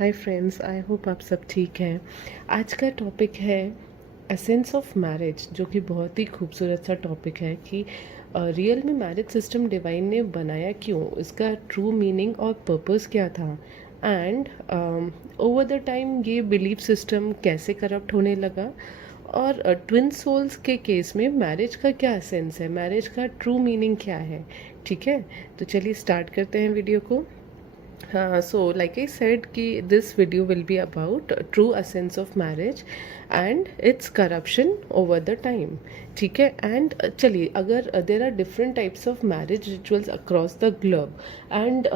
Hi friends, I hope आप सब ठीक हैं। आज का टॉपिक है एसेंस ऑफ मैरिज, जो कि बहुत ही खूबसूरत सा टॉपिक है कि रियल में मैरिज सिस्टम डिवाइन ने बनाया क्यों, इसका ट्रू मीनिंग और पर्पस क्या था, एंड ओवर द टाइम ये बिलीफ सिस्टम कैसे करप्ट होने लगा, और ट्विन सोल्स के केस में मैरिज का क्या एसेंस है, मैरिज का ट्रू मीनिंग क्या है। ठीक है, तो चलिए स्टार्ट करते हैं वीडियो को। So like I said कि this video will be about true essence of marriage and its corruption over the time. ठीक है, and चलिए अगर there are different types of marriage rituals across the globe and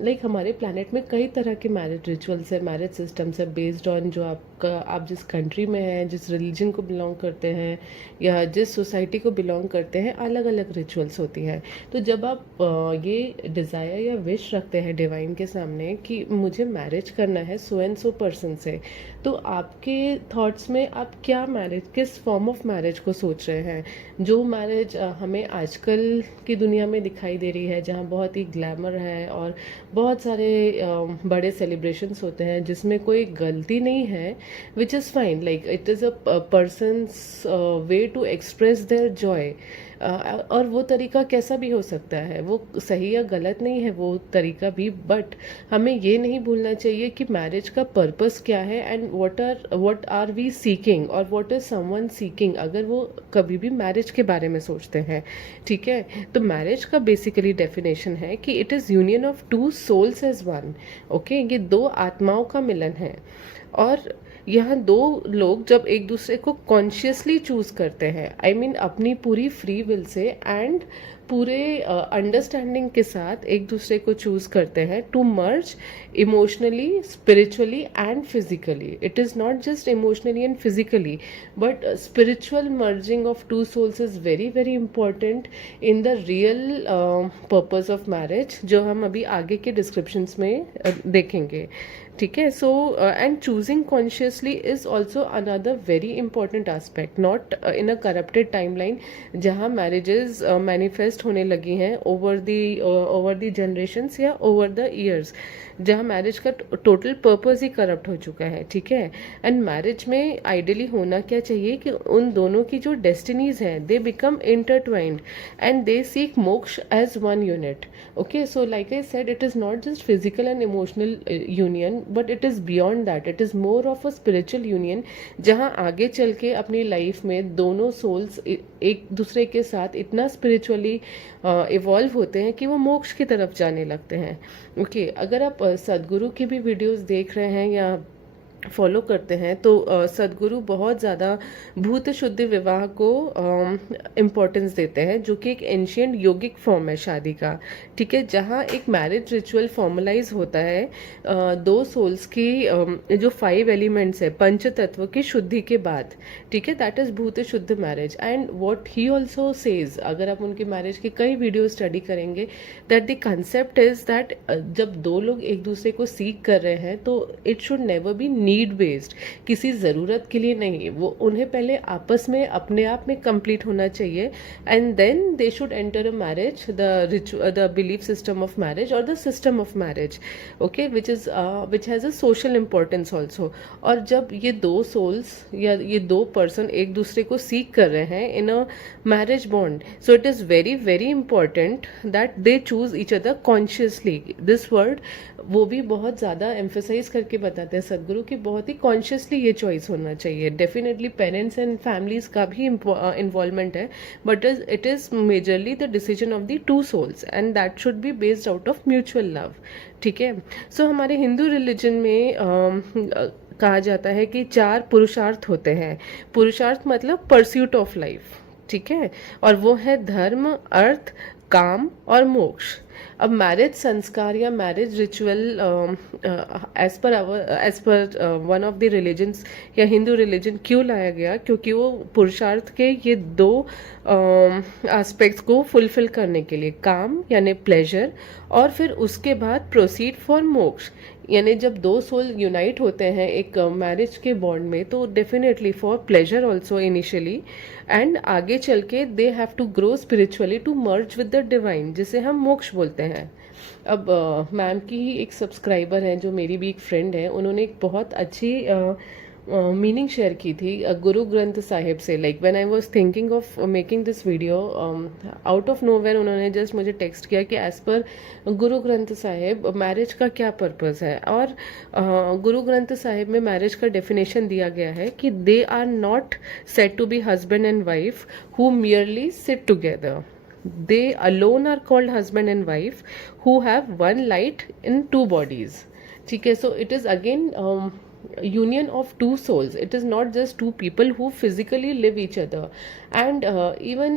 like हमारे planet में कई तरह के मैरिज रिचुअल्स है, मैरिज सिस्टम्स है, बेस्ड ऑन जो आप जिस कंट्री में हैं, जिस रिलीजन को बिलोंग करते हैं या जिस सोसाइटी को बिलोंग करते हैं, अलग अलग रिचुअल्स होती हैं। तो जब आप ये डिज़ायर या विश रखते हैं डिवाइन के सामने कि मुझे मैरिज करना है सो एंड सो पर्सन से, तो आपके थॉट्स में आप क्या मैरिज, किस फॉर्म ऑफ मैरिज को सोच रहे हैं। जो मैरिज हमें आजकल की दुनिया में दिखाई दे रही है, जहाँ बहुत ही ग्लैमर है और बहुत सारे बड़े सेलिब्रेशंस होते हैं जिसमें कोई गलती नहीं है, which is fine, like it is a person's way to express their joy. और वो तरीका कैसा भी हो सकता है, वो सही या गलत नहीं है वो तरीका भी, बट हमें ये नहीं भूलना चाहिए कि मैरिज का पर्पस क्या है and what are we seeking और व्हाट इज समवन सीकिंग, अगर वो कभी भी मैरिज के बारे में सोचते हैं। ठीक है, तो मैरिज का बेसिकली डेफिनेशन है कि it is union of two souls as one. Okay, ये दो आत्माओं का मिलन है, और यहाँ दो लोग जब एक दूसरे को कॉन्शियसली चूज करते हैं, आई मीन अपनी पूरी फ्री विल से एंड पूरे अंडरस्टैंडिंग के साथ एक दूसरे को चूज करते हैं to merge emotionally, spiritually and physically. It is not just emotionally and physically, but spiritual merging of two souls is very very important in the real purpose of marriage, जो हम अभी आगे के डिस्क्रिप्शंस में देखेंगे। ठीक है, so and choosing consciously is also another very important aspect, not in a corrupted timeline जहाँ मैरिजेस मैनिफेस्ट होने लगी हैं ओवर द जनरेशन्स या ओवर द ईयर्स, जहाँ मैरिज का टोटल पर्पस ही करप्ट हो चुका है। ठीक है, एंड मैरिज में आइडियली होना क्या चाहिए कि उन दोनों की जो डेस्टिनीज हैं they become intertwined and they seek moksha as one unit. Okay, so like I said, it is not just physical and emotional union, but it is beyond that, it is more of a spiritual union, जहाँ आगे चल के अपनी life में दोनों souls एक दूसरे के साथ इतना स्पिरिचुअली इवॉल्व होते हैं कि वो मोक्ष की तरफ जाने लगते हैं। ओके, अगर आप सदगुरु की भी वीडियोस देख रहे हैं या फॉलो करते हैं तो सदगुरु बहुत ज़्यादा भूत शुद्ध विवाह को इम्पोर्टेंस देते हैं, जो कि एक एंशियंट योगिक फॉर्म है शादी का। ठीक है, जहाँ एक मैरिज रिचुअल फॉर्मलाइज होता है दो सोल्स की जो 5 एलिमेंट्स है पंच तत्व की शुद्धि के बाद। ठीक है, दैट इज़ भूत शुद्ध marriage. And what he also says, अगर आप उनकी मैरिज की कई वीडियो स्टडी करेंगे, that the concept is that जब दो लोग एक दूसरे को सीख कर रहे हैं तो it should never be need based, किसी ज़रूरत के लिए नहीं, वो उन्हें पहले आपस में अपने आप में कंप्लीट होना चाहिए and then they should enter a marriage, the belief system of marriage और the system of marriage. Okay, which has a social importance also. और जब ये दो सोल्स या ये दो पर्सन एक दूसरे को सीख कर रहे हैं in a marriage bond, so it is very very important that they choose each other consciously. This word वो भी बहुत ज़्यादा एम्फेसाइज करके बताते हैं सदगुरु की, बहुत ही कॉन्शियसली ये चॉइस होना चाहिए। डेफिनेटली पेरेंट्स एंड फैमिलीज का भी इन्वॉल्वमेंट है, but it is majorly the decision of the two souls and that should be based out of mutual love. ठीक है, सो हमारे हिंदू रिलीजन में कहा जाता है कि 4 पुरुषार्थ होते हैं। पुरुषार्थ मतलब परस्यूट ऑफ लाइफ। ठीक है, और वो है धर्म, अर्थ, काम और मोक्ष। अब मैरिज संस्कार या marriage ritual as per one of the religions या हिंदू रिलीजन क्यों लाया गया, क्योंकि वो पुरुषार्थ के ये दो एस्पेक्ट्स को फुलफिल करने के लिए, काम यानी प्लेजर और फिर उसके बाद प्रोसीड फॉर मोक्ष, यानी जब दो सोल यूनाइट होते हैं एक मैरिज के बॉन्ड में तो definitely for pleasure also initially and आगे चल के they have to grow spiritually to merge with the divine, जिसे हम मोक्ष बोलते हैं। अब मैम की ही एक सब्सक्राइबर हैं जो मेरी भी एक फ्रेंड है, उन्होंने एक बहुत अच्छी मीनिंग शेयर की थी गुरु ग्रंथ साहिब से। Like when I was thinking of making this video, out of nowhere उन्होंने जस्ट मुझे टेक्स्ट किया कि as per Guru Granth Sahib marriage का क्या पर्पस है। और गुरु ग्रंथ साहिब में मैरिज का डेफिनेशन दिया गया है कि they are not said to be husband and wife who merely sit together, they alone are called husband and wife who have one light in two bodies. ठीक है, so it is again union of two souls. It is not just two people who physically live each other. And even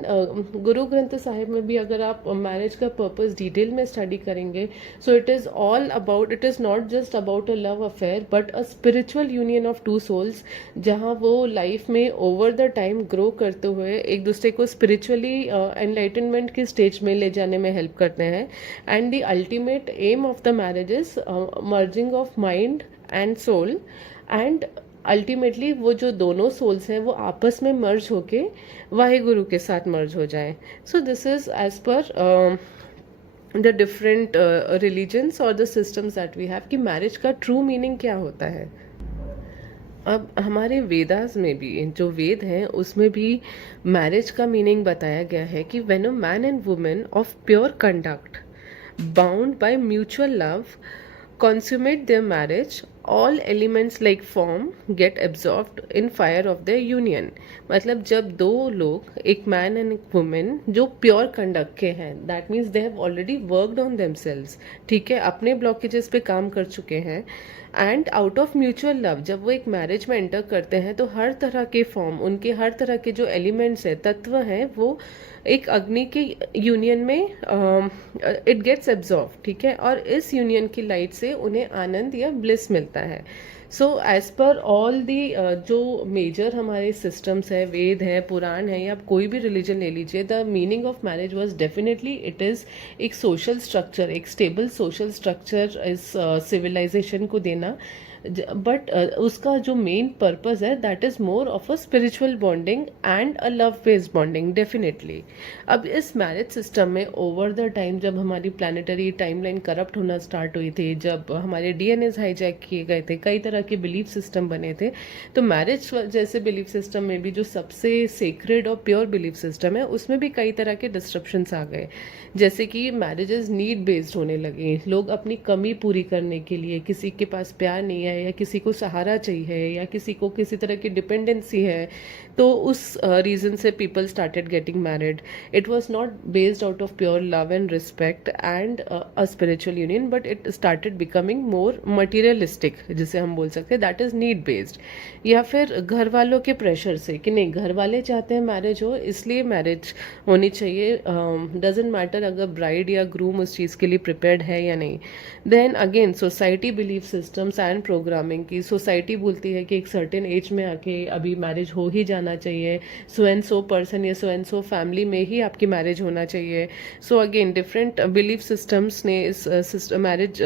Guru Granth Sahib में भी अगर आप marriage का purpose detail में study करेंगे, so it is all about, it is not just about a love affair but a spiritual union of two souls, जहाँ वो life में ओवर द टाइम ग्रो करते हुए एक दूसरे को स्पिरिचुअली एनलाइटनमेंट की स्टेज में ले जाने में हेल्प करते हैं। And the ultimate aim of the marriage is merging of mind and soul, and ultimately वो जो दोनों सोल्स हैं वो आपस में मर्ज होके वाहिगुरु के साथ मर्ज हो जाए। So this is as per the different religions और the systems that we have कि मैरिज का ट्रू मीनिंग क्या होता है। अब हमारे वेदास में भी, जो वेद हैं उसमें भी मैरिज का मीनिंग बताया गया है कि when a man and women of pure conduct bound by mutual love consummate their marriage, all elements like form get absorbed in fire of their union. मतलब जब दो लोग, एक मैन एंड एक वुमेन जो प्योर कंडक्ट के हैं, that means they have already worked on themselves, ठीक है, अपने ब्लॉकेजेस पे काम कर चुके हैं, and out of mutual love जब वो एक मैरिज में एंटर करते हैं तो हर तरह के फॉर्म, उनके हर तरह के जो एलिमेंट्स है, तत्व हैं, वो एक अग्नि के यूनियन में इट गेट्स एब्जॉर्ब, ठीक है, और इस यूनियन की लाइट से उन्हें आनंद या ब्लिस मिलता है। So as per all the जो मेजर हमारे सिस्टम्स है, वेद है, पुराण है, या आप कोई भी रिलीजन ले लीजिए, the meaning of marriage was definitely it is एक सोशल स्ट्रक्चर, एक स्टेबल सोशल स्ट्रक्चर इस सिविलाइजेशन को देना। बट उसका जो मेन पर्पज है that is more of a spiritual bonding and a love based bonding definitely. अब इस मैरिज सिस्टम में ओवर द टाइम जब हमारी प्लानिटरी टाइमलाइन करप्ट होना स्टार्ट हुई थी, जब हमारे डीएनएस हाईजैक किए गए थे, कई तरह के बिलीफ सिस्टम बने थे, तो मैरिज जैसे बिलीफ सिस्टम में भी जो सबसे सेक्रेड और प्योर बिलीफ सिस्टम है उसमें भी कई तरह के डिस्ट्रप्शंस आ गए। जैसे कि मैरिजेस नीड बेस्ड होने लगे, लोग अपनी कमी पूरी करने के लिए, किसी के पास प्यार नहीं है या किसी को सहारा चाहिए या किसी को किसी तरह की डिपेंडेंसी है, तो उस रीज़न से people started getting married. It was not based out of pure love and respect and a spiritual union, but it started becoming more materialistic, जिसे हम बोल सकते हैं दैट इज़ नीड बेस्ड। या फिर घर वालों के प्रेशर से कि नहीं, घर वाले चाहते हैं मैरिज हो इसलिए मैरिज होनी चाहिए, डजेंट मैटर अगर ब्राइड या ग्रूम उस चीज़ के लिए प्रिपेयर्ड है या नहीं। Then again society belief systems and programming की, सोसाइटी बोलती है कि एक सर्टेन एज में आके अभी मैरिज हो ही जाना चाहिए, सो एंड सो पर्सन या सो एंड सो फैमिली में ही आपकी मैरिज होना चाहिए। So again different belief systems ने इस मैरिज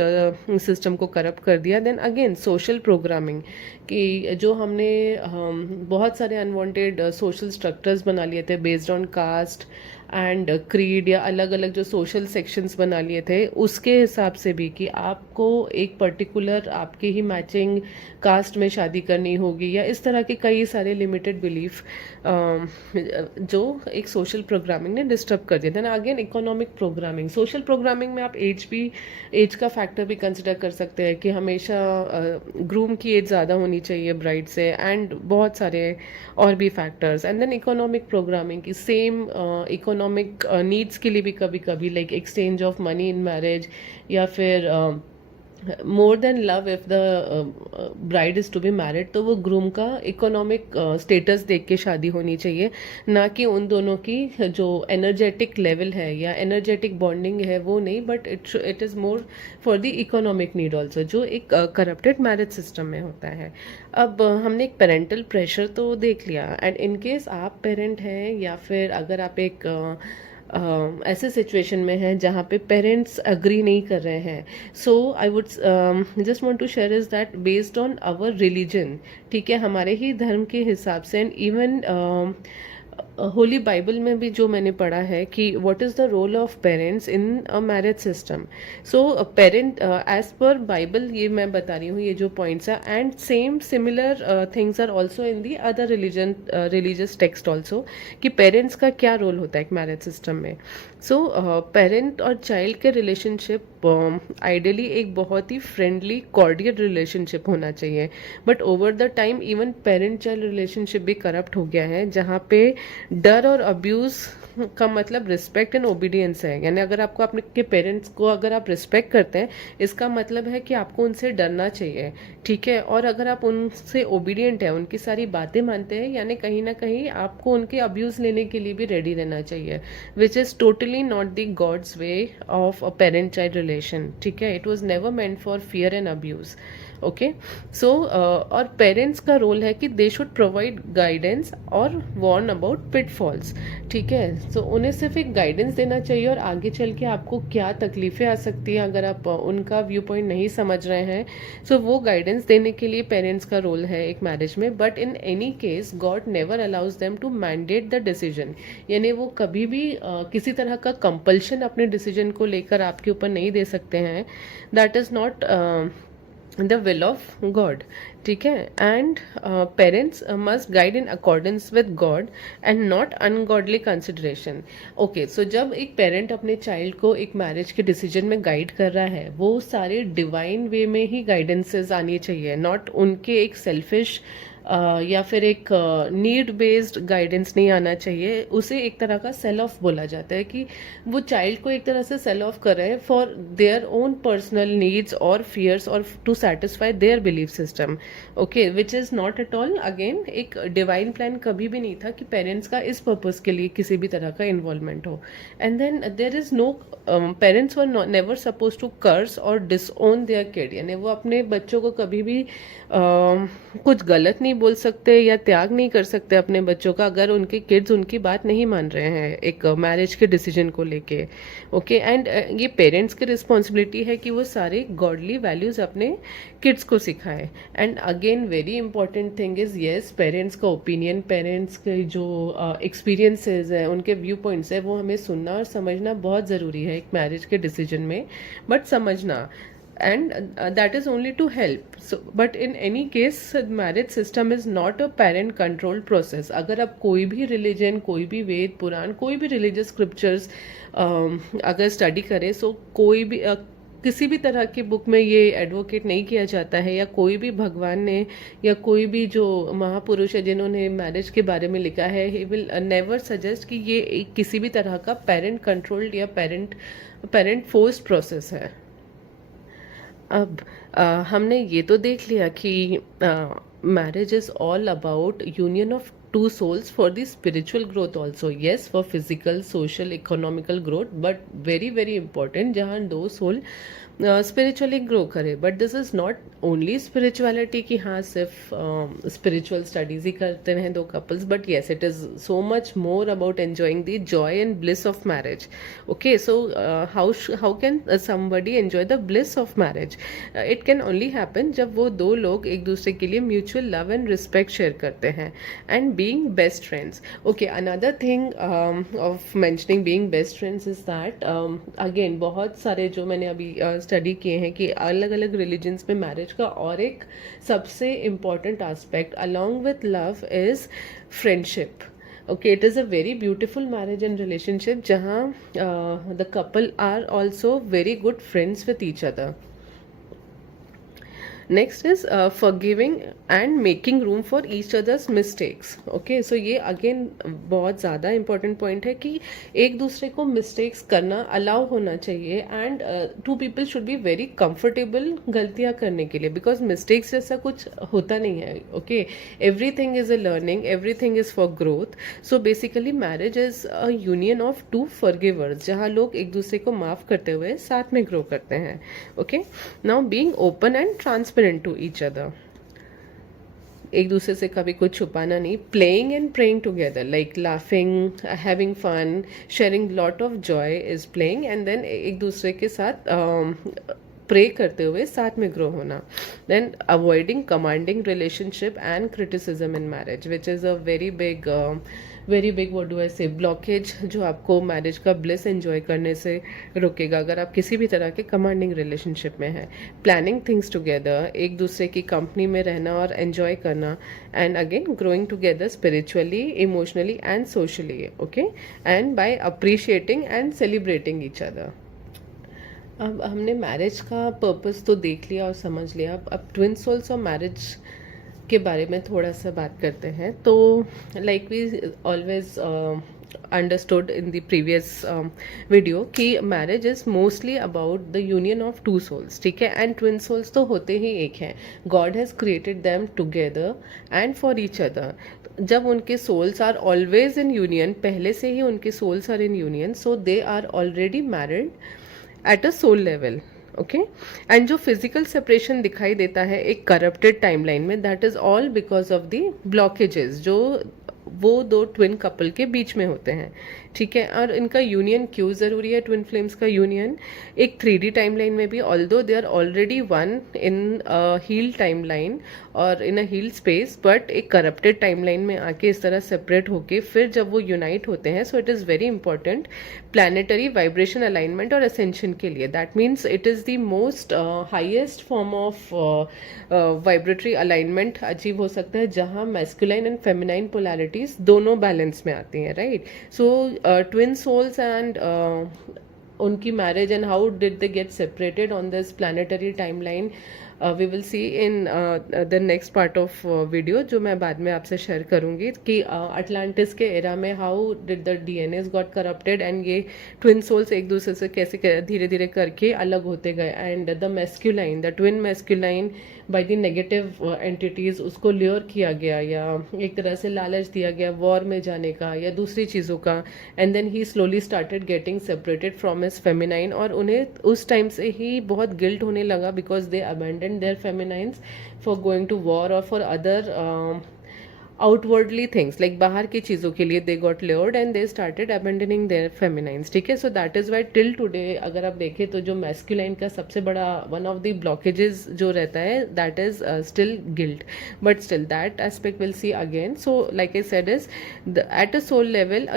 सिस्टम को करप्ट कर दिया। देन अगेन सोशल प्रोग्रामिंग कि जो हमने बहुत सारे अनवांटेड सोशल स्ट्रक्चर्स बना लिए थे based on caste and creed, या अलग अलग जो सोशल सेक्शंस बना लिए थे उसके हिसाब से भी कि आपको एक पर्टिकुलर आपके ही मैचिंग कास्ट में शादी करनी होगी, या इस तरह के कई सारे लिमिटेड बिलीफ जो एक सोशल प्रोग्रामिंग ने डिस्टर्ब कर दिया था ना। Again economic programming, social programming में आप एज का फैक्टर भी कंसिडर कर सकते हैं कि हमेशा ग्रूम की एज ज़्यादा होनी चाहिए ब्राइड से, एंड बहुत सारे और भी factors. And then economic programming की सेम इकोनॉमिक नीड्स के लिए भी कभी कभी like exchange of money in marriage, या फिर more than love if the bride is to be married, तो वो ग्रूम का इकोनॉमिक स्टेटस देख के शादी होनी चाहिए, ना कि उन दोनों की जो एनर्जेटिक लेवल है या एनर्जेटिक बॉन्डिंग है वो नहीं, but it is more for the economic need also, जो एक करप्टेड मैरिज सिस्टम में होता है। अब हमने एक पेरेंटल प्रेशर तो देख लिया, एंड इन केस आप पेरेंट हैं या फिर अगर आप एक ऐसे सिचुएशन में हैं जहाँ पे पेरेंट्स अग्री नहीं कर रहे हैं, so I would just want to share is that based on our religion, ठीक है, हमारे ही धर्म के हिसाब से, एंड इवन होली बाइबल में भी जो मैंने पढ़ा है कि what is the role of parents in a marriage system. So parent as per Bible, ये मैं बता रही हूँ ये जो पॉइंट्स है, and same similar things are also in the other religious text also, कि पेरेंट्स का क्या रोल होता है एक मैरिज सिस्टम में। सो पेरेंट और चाइल्ड के रिलेशनशिप आइडियली एक बहुत ही फ्रेंडली कॉर्डियल रिलेशनशिप होना चाहिए, but over the time even parent child relationship भी करप्ट हो गया है, जहाँ पे डर और अब्यूज का मतलब रिस्पेक्ट एंड ओबीडियंस है। यानी अगर आपको अपने के पेरेंट्स को अगर आप रिस्पेक्ट करते हैं, इसका मतलब है कि आपको उनसे डरना चाहिए, ठीक है। और अगर आप उनसे ओबीडियंट है, उनकी सारी बातें मानते हैं, यानी कहीं ना कहीं आपको उनके अब्यूज लेने के लिए भी रेडी रहना चाहिए, which is totally not the God's way of a parent child relation, ठीक है। It was never meant for fear and abuse, okay. So और पेरेंट्स का रोल है कि दे शुड प्रोवाइड गाइडेंस और वार्न अबाउट पिटफॉल्स, ठीक है। सो उन्हें सिर्फ एक गाइडेंस देना चाहिए, और आगे चल के आपको क्या तकलीफें आ सकती हैं अगर आप उनका व्यू पॉइंट नहीं समझ रहे हैं, सो वो गाइडेंस देने के लिए पेरेंट्स का रोल है एक मैरिज में। But in any case God never allows them to mandate the decision, यानी वो कभी भी किसी तरह का कंपल्शन अपने डिसीजन को लेकर आपके ऊपर नहीं दे सकते हैं। That is not the will of God, ठीक है। And parents must guide in accordance with God and not ungodly consideration, okay. So जब एक पेरेंट अपने चाइल्ड को एक मैरिज के डिसीजन में गाइड कर रहा है, वो सारे डिवाइन वे में ही गाइडेंसेस आनी चाहिए, नॉट उनके एक सेल्फिश या फिर एक नीड बेस्ड गाइडेंस नहीं आना चाहिए। उसे एक तरह का सेल ऑफ बोला जाता है, कि वो चाइल्ड को एक तरह से सेल ऑफ कर रहे हैं for their own personal needs और फियर्स, और to satisfy their belief system, okay, which is not at all again एक डिवाइन प्लान। कभी भी नहीं था कि पेरेंट्स का इस पर्पज के लिए किसी भी तरह का इन्वॉल्वमेंट हो। And then there is no, parents were never suppose to curse और डिसओन देयर किड, यानी वो अपने बच्चों को कभी भी कुछ गलत नहीं बोल सकते या त्याग नहीं कर सकते अपने बच्चों का, अगर उनके किड्स उनकी बात नहीं मान रहे हैं एक मैरिज के डिसीजन को लेके, ओके। एंड ये पेरेंट्स की रिस्पॉन्सिबिलिटी है कि वो सारे गॉडली वैल्यूज अपने किड्स को सिखाएं। And again very important thing is, yes, parents का ओपिनियन, पेरेंट्स के जो एक्सपीरियंसेस है, उनके व्यू पॉइंट्स है, वो हमें सुनना और समझना बहुत ज़रूरी है एक मैरिज के डिसीजन में, बट समझना, and that is only to help. So but in any case marriage system is not a parent controlled process. अगर आप कोई भी रिलीजन, कोई भी वेद पुराण, कोई भी रिलीजियस स्क्रिप्चर्स अगर स्टडी करें, सो कोई भी किसी भी तरह की बुक में ये एडवोकेट नहीं किया जाता है, या कोई भी भगवान ने या कोई भी जो महापुरुष है जिन्होंने मैरिज के बारे में लिखा है, ही विल नेवर सजेस्ट कि ये एक किसी भी तरह का पेरेंट कंट्रोल्ड या पेरेंट फोर्स्ड प्रोसेस है। अब हमने ये तो देख लिया कि marriage is all about union of two souls for the spiritual growth also, yes, for physical, social, economical growth, but very very important जहाँ दो soul स्पिरिचुअली ग्रो करे। But this is not only spirituality कि हाँ सिर्फ spiritual studies ही करते रहें दो couples, but yes it is so much more about enjoying the Joy and bliss of marriage, okay. So how can somebody enjoy the bliss of marriage? It can only happen जब वो दो लोग एक दूसरे के लिए mutual love and respect share करते हैं, and being best friends, okay. Another thing of mentioning being best friends is that again बहुत सारे जो मैंने अभी स्टडी किए हैं कि अलग अलग रिलीजन्स में मैरिज का और एक सबसे important aspect along with love is friendship, okay. It is a very beautiful marriage and relationship जहाँ the couple are also very good friends with each other. Next is forgiving and making room for each others mistakes, okay. So ये again बहुत ज़्यादा important point है कि एक दूसरे को mistakes करना अलाउ होना चाहिए, and two people should be very comfortable गलतियाँ करने के लिए, बिकॉज मिस्टेक्स जैसा कुछ होता नहीं है, okay. Everything is a learning, everything is for growth. So basically marriage is a union of two forgivers जहाँ लोग एक दूसरे को माफ़ करते हुए साथ में ग्रो करते हैं, okay. Now being open and transparent to each other, एक दूसरे से कभी कुछ छुपाना नहीं, playing and praying together, like laughing, having fun, sharing lot of joy is playing, and then एक दूसरे के साथ प्रे करते हुए साथ में ग्रो होना. Then avoiding commanding relationship and criticism in marriage, which is a very big what do I say blockage, जो आपको मैरिज का ब्लिस एंजॉय करने से रोकेगा अगर आप किसी भी तरह के कमांडिंग रिलेशनशिप में हैं. प्लानिंग थिंग्स टुगेदर, एक दूसरे की कंपनी में रहना और एंजॉय करना. And again growing together spiritually, emotionally and socially. Okay, and by appreciating and celebrating each other. अब हमने मैरिज का पर्पस तो देख लिया और समझ लिया. अब ट्विन सोल्स और मैरिज के बारे में थोड़ा सा बात करते हैं. तो like we always understood in the previous video कि marriage is mostly about the union of two souls. ठीक है, एंड ट्विन सोल्स तो होते ही एक हैं. God has created them together and for each other. जब उनके souls are always in union, पहले से ही उनके souls are in union, so they are already married at a soul level. Okay, and जो फिजिकल सेपरेशन दिखाई देता है एक करप्टेड टाइमलाइन में, that is all because of the blockages जो वो दो ट्विन कपल के बीच में होते हैं. ठीक है, और इनका यूनियन क्यों ज़रूरी है, ट्विन फ्लेम्स का यूनियन एक 3D टाइमलाइन में भी, although they are already one in heal timeline और in a heal space, but एक करप्टेड टाइमलाइन में आके इस तरह सेपरेट होके फिर जब वो यूनाइट होते हैं, सो it is very important planetary vibration alignment और असेंशन के लिए. That means it is the most highest form of vibratory alignment achieve हो सकता है जहाँ मैस्कुलाइन एंड फेमिनाइन पोलैरिटीज दोनों बैलेंस में आती हैं. Right, so twin souls and उनकी marriage and how did they get separated on this planetary timeline, we will see in the next part of video जो मैं बाद में आपसे शेयर करूँगी कि अटलांटिस के एरा में how did the DNAs got corrupted and ये twin souls एक दूसरे से कैसे धीरे धीरे करके अलग होते गए. and the masculine, the twin masculine by the negative entities उसको ल्योर किया गया या एक तरह से लालच दिया गया वॉर में जाने का या दूसरी चीज़ों का. एंड देन ही slowly started getting separated from his feminine, और उन्हें उस टाइम से ही बहुत गिल्ट होने लगा because they abandon their feminines for going to war और for other outwardly things, like बाहर की चीज़ों के लिए they got lured and they started abandoning their feminines. ठीक है, so that is why till today अगर आप देखें तो जो मैस्कुलाइन का सबसे बड़ा वन ऑफ द ब्लॉकेजेस जो रहता है that is still guilt, but still that aspect will see again. So like I said is at a soul level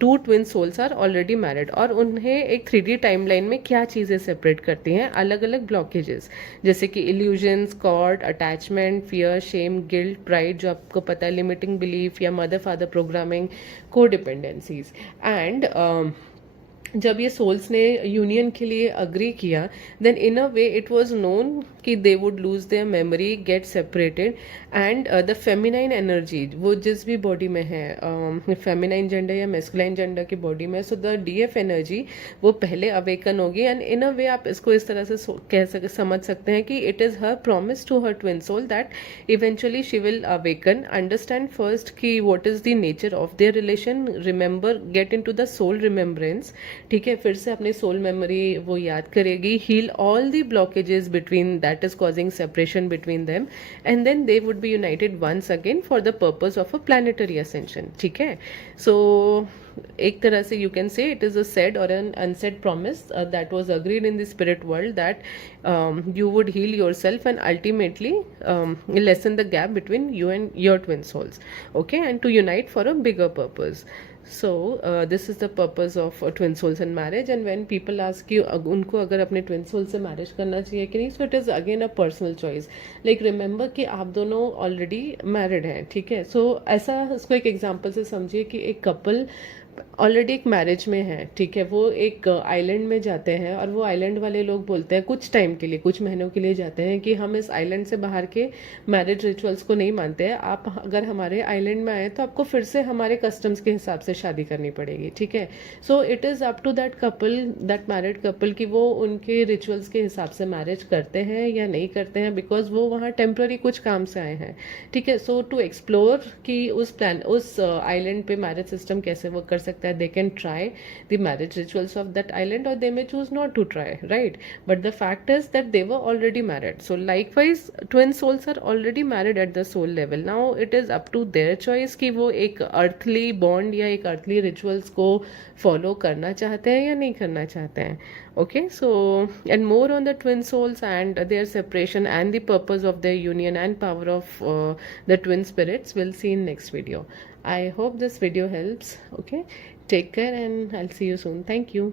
two twin souls are already married, और उन्हें एक 3D timeline में क्या चीज़ें separate करती हैं, अलग अलग ब्लॉकेजेस जैसे कि illusions, cord, attachment, fear, shame, guilt, pride जो आपको पता है, लिमिटिंग बिलीफ या mother father programming, codependencies. And जब ये सोल्स ने यूनियन के लिए अग्री किया, then in a way it was known कि they would lose their memory, get separated, and the feminine energy वो जिस भी बॉडी में है, फेमिनाइन जेंडर या मेस्कुलाइन जेंडर की बॉडी में, सो द DF एनर्जी वो पहले अवेकन होगी. एंड इन अ वे आप इसको इस तरह से समझ सकते हैं कि it is her promise to her twin soul that eventually she will awaken, understand first कि what is the nature of their relation, remember, get into the soul remembrance. ठीक है, फिर से अपने सोल मेमोरी वो याद करेगी, heal all the blockages between that is causing separation between them, and then they would be united once again for the purpose of a planetary ascension. ठीक है, सो एक तरह से you can say it is a said और an unsaid promise that was agreed in the spirit world that you would heal yourself and ultimately lessen the gap between you and your twin souls, okay, and to unite for a bigger purpose. So this is the purpose of twin souls and marriage. And when people ask you उनको अगर अपने twin soul से marriage करना चाहिए कि नहीं, so it is again a personal choice. Like remember कि आप दोनों already married हैं. ठीक है, so ऐसा उसको एक example से समझिए कि एक couple ऑलरेडी एक मैरिज में है. ठीक है, वो एक आइलैंड में जाते हैं और वो आइलैंड वाले लोग बोलते हैं कुछ टाइम के लिए, कुछ महीनों के लिए जाते हैं कि हम इस आइलैंड से बाहर के मैरिज रिचुअल्स को नहीं मानते हैं, आप अगर हमारे आइलैंड में आए तो आपको फिर से हमारे कस्टम्स के हिसाब से शादी करनी पड़ेगी. ठीक है, so it is up to that couple, that married couple कि वो उनके रिचुअल्स के हिसाब से मैरिज करते हैं या नहीं करते हैं, बिकॉज वो वहाँ टेम्प्ररी कुछ काम से आए हैं. ठीक है, सो टू एक्सप्लोर कि उस आइलैंड पे मैरिज सिस्टम कैसे वर्क कर सकता that they can try the marriage rituals of that island, or they may choose not to try, right? But the fact is that they were already married. So likewise twin souls are already married at the soul level. Now it is up to their choice कि वो एक earthly bond या एक earthly rituals को follow करना चाहते हैं या नहीं करना चाहते हैं. Okay, so and more on the twin souls and their separation and the purpose of their union and power of the twin spirits we'll see in next video. I hope this video helps. Okay, take care and I'll see you soon. Thank you.